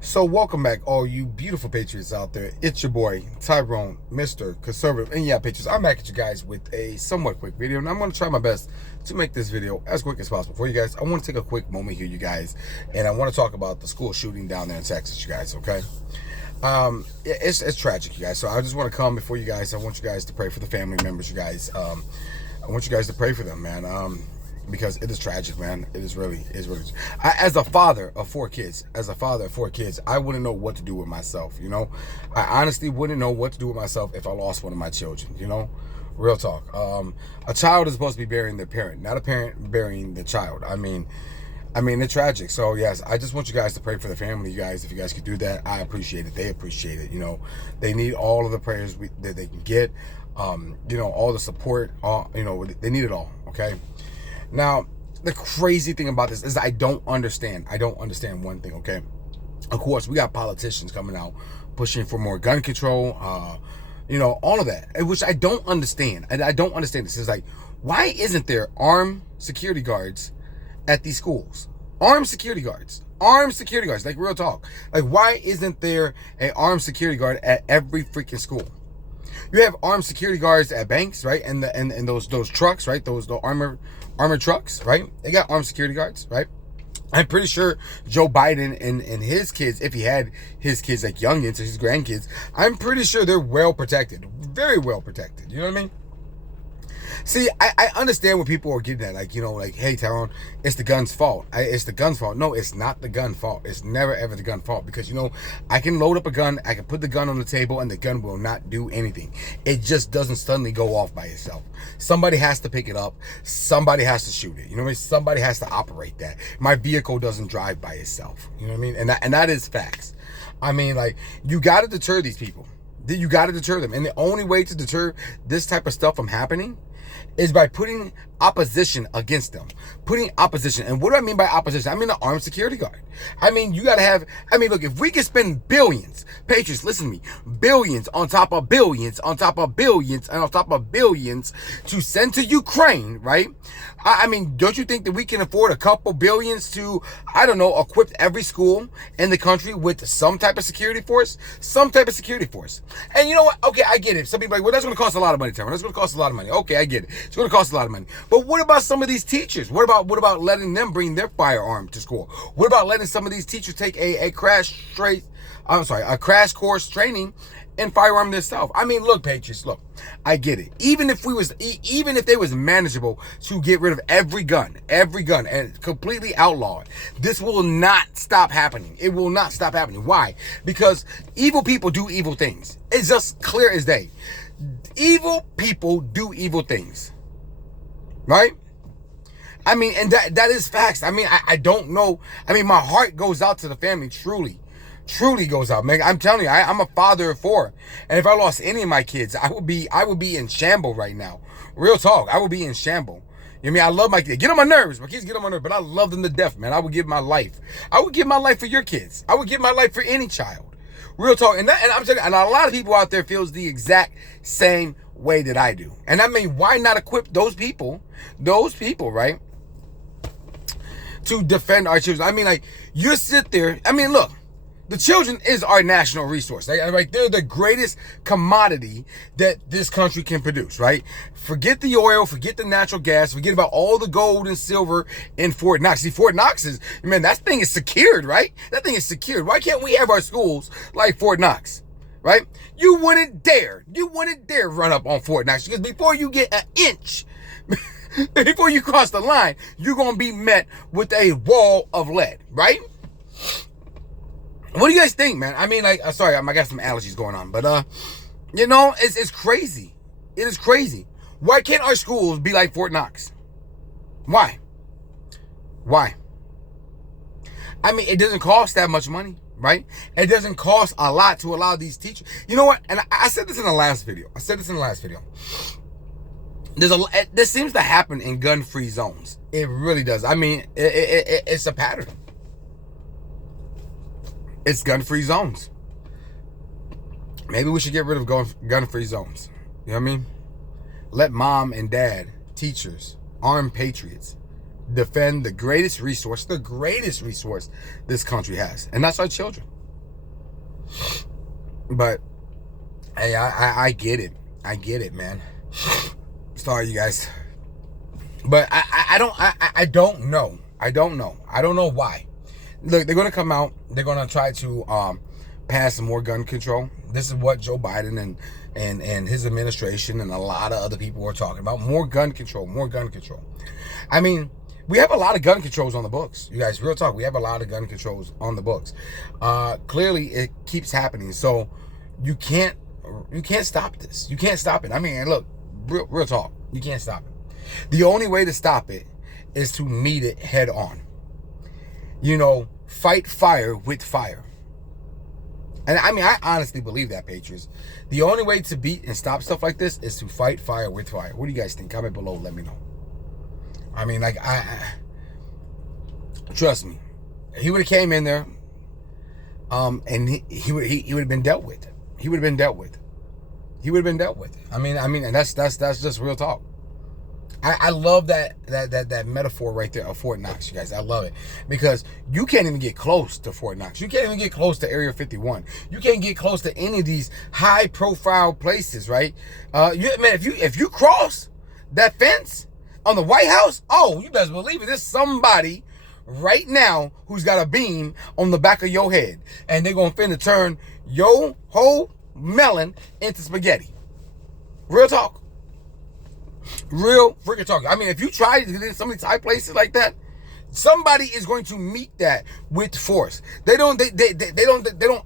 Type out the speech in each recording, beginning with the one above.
So welcome back, all you beautiful patriots out there. It's your boy Tyrone, Mr. Conservative, and yeah, patriots. I'm back at you guys with a somewhat quick video, and I'm going to try my best to make this video as quick as possible for you guys. I want to take a quick moment here, you guys, and I want to talk about the school shooting down there in Texas, you guys. Okay, it's tragic, you guys. So I just want to come before you guys. I want you guys to pray for the family members, you guys. I want you guys to pray for them, man. Because it is tragic, man. It is really. As a father of four kids, I wouldn't know what to do with myself. You know, I honestly wouldn't know what to do with myself if I lost one of my children. You know, real talk. A child is supposed to be burying their parent, not a parent burying the child. I mean, it's tragic. So yes, I just want you guys to pray for the family. You guys, if you guys could do that, I appreciate it. They appreciate it. You know, they need all of the prayers that they can get. You know, all the support. You know, they need it all. Okay. Now, the crazy thing about this is I don't understand one thing, okay? Of course, we got politicians coming out pushing for more gun control, you know, all of that, which I don't understand. I don't understand this. It's like, why isn't there armed security guards at these schools? Armed security guards, like real talk. Like, why isn't there an armed security guard at every freaking school? You have armed security guards at banks, right? And those trucks, right? Those armored trucks, right? They got armed security guards, right? I'm pretty sure Joe Biden and his kids, if he had his kids like youngins or his grandkids, I'm pretty sure they're well protected, very well protected. You know what I mean? See, I understand what people are getting at, like, you know, like, hey, Tyrone, it's the gun's fault. It's the gun's fault. No, it's not the gun's fault. It's never, ever the gun's fault, because, you know, I can load up a gun, I can put the gun on the table, and the gun will not do anything. It just doesn't suddenly go off by itself. Somebody has to pick it up. Somebody has to shoot it. You know what I mean? Somebody has to operate that. My vehicle doesn't drive by itself. You know what I mean? And that is facts. I mean, like, you got to deter these people. You got to deter them. And the only way to deter this type of stuff from happening is by putting opposition against them. Putting opposition. And what do I mean by opposition? I mean an armed security guard. I mean, you got to have, look, if we can spend billions, Patriots, listen to me, billions on top of billions, on top of billions, and on top of billions to send to Ukraine, right? I mean, don't you think that we can afford a couple billions to, I don't know, equip every school in the country with some type of security force? Some type of security force. And you know what? Okay, I get it. Some people are like, well, that's going to cost a lot of money, Tyrone. That's going to cost a lot of money. Okay, I get it. It's going to cost a lot of money. But what about some of these teachers? What about letting them bring their firearm to school? What about letting some of these teachers take a crash course training in firearm themselves? I mean, look, Patriots, look, I get it. Even if they was manageable to get rid of every gun and completely outlaw it, this will not stop happening. It will not stop happening. Why? Because evil people do evil things. It's just clear as day. Evil people do evil things. Right? I mean, and that is facts. I mean, I don't know. I mean, my heart goes out to the family, truly goes out, man. I'm telling you, I'm a father of four, and if I lost any of my kids, I would be in shambles right now. Real talk, I would be in shambles. You know what I mean? I love my kids. Get on my nerves. My kids get on my nerves, but I love them to death, man. I would give my life. I would give my life for your kids. I would give my life for any child. Real talk, and I'm telling you, and a lot of people out there feels the exact same way that I do. And I mean, why not equip those people, right, to defend our children? I mean, like, you sit there. I mean, look, the children is our national resource. Right? They're the greatest commodity that this country can produce, right? Forget the oil, forget the natural gas, forget about all the gold and silver in Fort Knox. See, Fort Knox is, man, that thing is secured, right? That thing is secured. Why can't we have our schools like Fort Knox? Right? You wouldn't dare run up on Fort Knox, because before you get an inch, before you cross the line, you're going to be met with a wall of lead, right? What do you guys think, man? I mean, like, sorry, I got some allergies going on, but, you know, it's crazy. It is crazy. Why can't our schools be like Fort Knox? Why? I mean, it doesn't cost that much money. Right? It doesn't cost a lot to allow these teachers. You know what? And I said this in the last video. This seems to happen in gun-free zones. It really does. I mean, it's a pattern. It's gun-free zones. Maybe we should get rid of gun-free zones. You know what I mean? Let mom and dad, teachers, armed patriots, defend the greatest resource this country has, and that's our children. But hey, I get it. I get it, man. Sorry, you guys. But I don't know. I don't know why. Look, they're gonna come out. They're gonna try to pass more gun control. This is what Joe Biden and his administration and a lot of other people are talking about. More gun control. More gun control. I mean, we have a lot of gun controls on the books. You guys, real talk. We have a lot of gun controls on the books. Clearly, it keeps happening. So you can't stop this. You can't stop it. I mean, look, real talk. You can't stop it. The only way to stop it is to meet it head on. You know, fight fire with fire. And I mean, I honestly believe that, Patriots. The only way to beat and stop stuff like this is to fight fire with fire. What do you guys think? Comment below. Let me know. I mean, like, trust me, he would have came in there, and he would have been dealt with. He would have been dealt with. He would have been dealt with. I mean, and that's just real talk. I love that metaphor right there of Fort Knox, you guys. I love it because you can't even get close to Fort Knox. You can't even get close to Area 51. You can't get close to any of these high-profile places, right? Man, if you cross that fence on the White House, oh, you best believe it. There's somebody right now who's got a beam on the back of your head, and they're gonna finna turn your whole melon into spaghetti. Real talk. Real freaking talk. I mean, if you try to get in some of these high places like that, somebody is going to meet that with force. They don't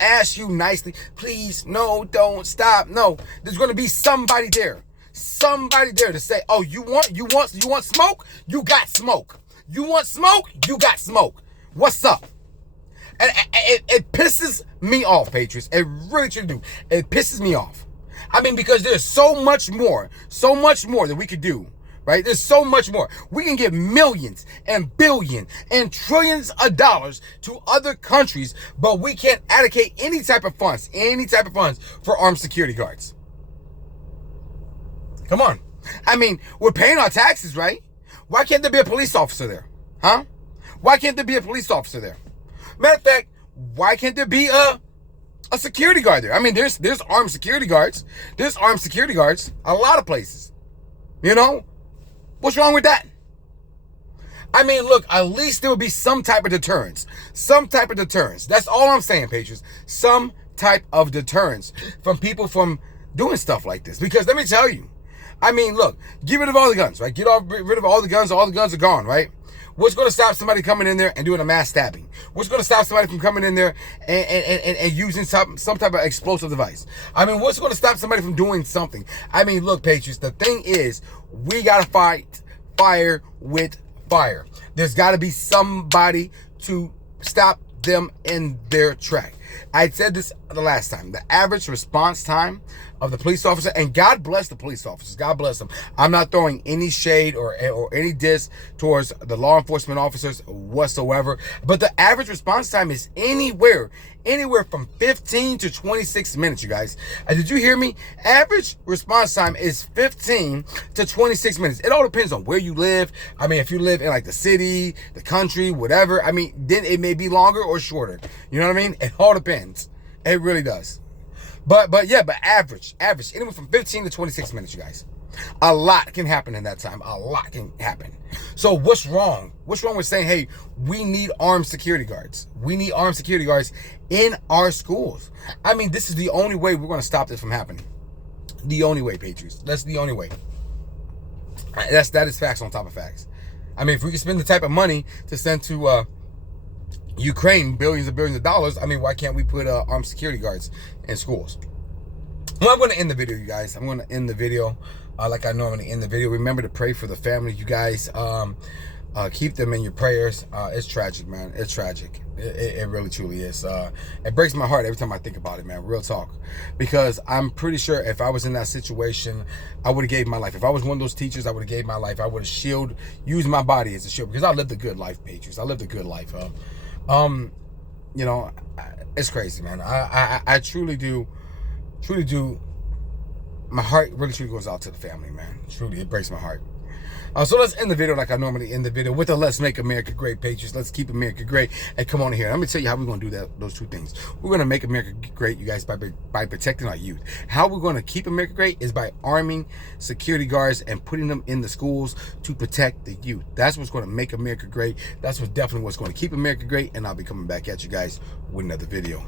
ask you nicely, please, no, don't stop. No, there's going to be somebody there to say, oh, you want smoke? You got smoke. You want smoke? You got smoke. What's up? And it pisses me off, Patriots. It really should do. It pisses me off. I mean, because there's so much more that we could do, right? There's so much more. We can give millions and billions and trillions of dollars to other countries, but we can't allocate any type of funds for armed security guards. Come on. I mean, we're paying our taxes, right? Why can't there be a police officer there? Huh? Why can't there be a police officer there? Matter of fact, why can't there be a security guard there? I mean, there's armed security guards. There's armed security guards a lot of places. You know? What's wrong with that? I mean, look, at least there would be some type of deterrence. Some type of deterrence. That's all I'm saying, Patriots. Some type of deterrence from people from doing stuff like this. Because let me tell you, I mean, look, get rid of all the guns, right? Get rid of all the guns. All the guns are gone, right? What's going to stop somebody coming in there and doing a mass stabbing? What's going to stop somebody from coming in there and using some type of explosive device? I mean, what's going to stop somebody from doing something? I mean, look, Patriots, the thing is, we got to fight fire with fire. There's got to be somebody to stop them in their track. I said this the last time. The average response time of the police officer, and God bless the police officers. God bless them. I'm not throwing any shade or any diss towards the law enforcement officers whatsoever. But the average response time is anywhere from 15 to 26 minutes, you guys. Did you hear me? Average response time is 15 to 26 minutes. It all depends on where you live. I mean, if you live in like the city, the country, whatever, I mean, then it may be longer or shorter. You know what I mean? It all depends. It really does. But average, anywhere from 15 to 26 minutes, you guys. A lot can happen in that time. A lot can happen. So what's wrong? What's wrong with saying, hey, we need armed security guards? We need armed security guards in our schools. I mean, this is the only way we're going to stop this from happening. The only way, Patriots. That's the only way. That is facts on top of facts. I mean, if we can spend the type of money to send to Ukraine billions and billions of dollars, I mean, why can't we put armed security guards in schools? Well, I'm going to end the video, you guys. I'm going to end the video like I normally end the video. Remember to pray for the family, you guys. Keep them in your prayers. It's tragic, man. It's tragic. It really, truly is. It breaks my heart every time I think about it, man. Real talk. Because I'm pretty sure if I was in that situation, I would have gave my life. If I was one of those teachers, I would have gave my life. I would have used my body as a shield. Because I lived a good life, Patriots. I lived a good life. You know, it's crazy, man. I truly do. My heart really truly goes out to the family, man. Truly, it breaks my heart. So let's end the video like I normally end the video with a "Let's Make America Great," Patriots. Let's keep America great. And come on here. Let me tell you how we're going to do those two things. We're going to make America great, you guys, by protecting our youth. How we're going to keep America great is by arming security guards and putting them in the schools to protect the youth. That's what's going to make America great. That's definitely what's going to keep America great. And I'll be coming back at you guys with another video.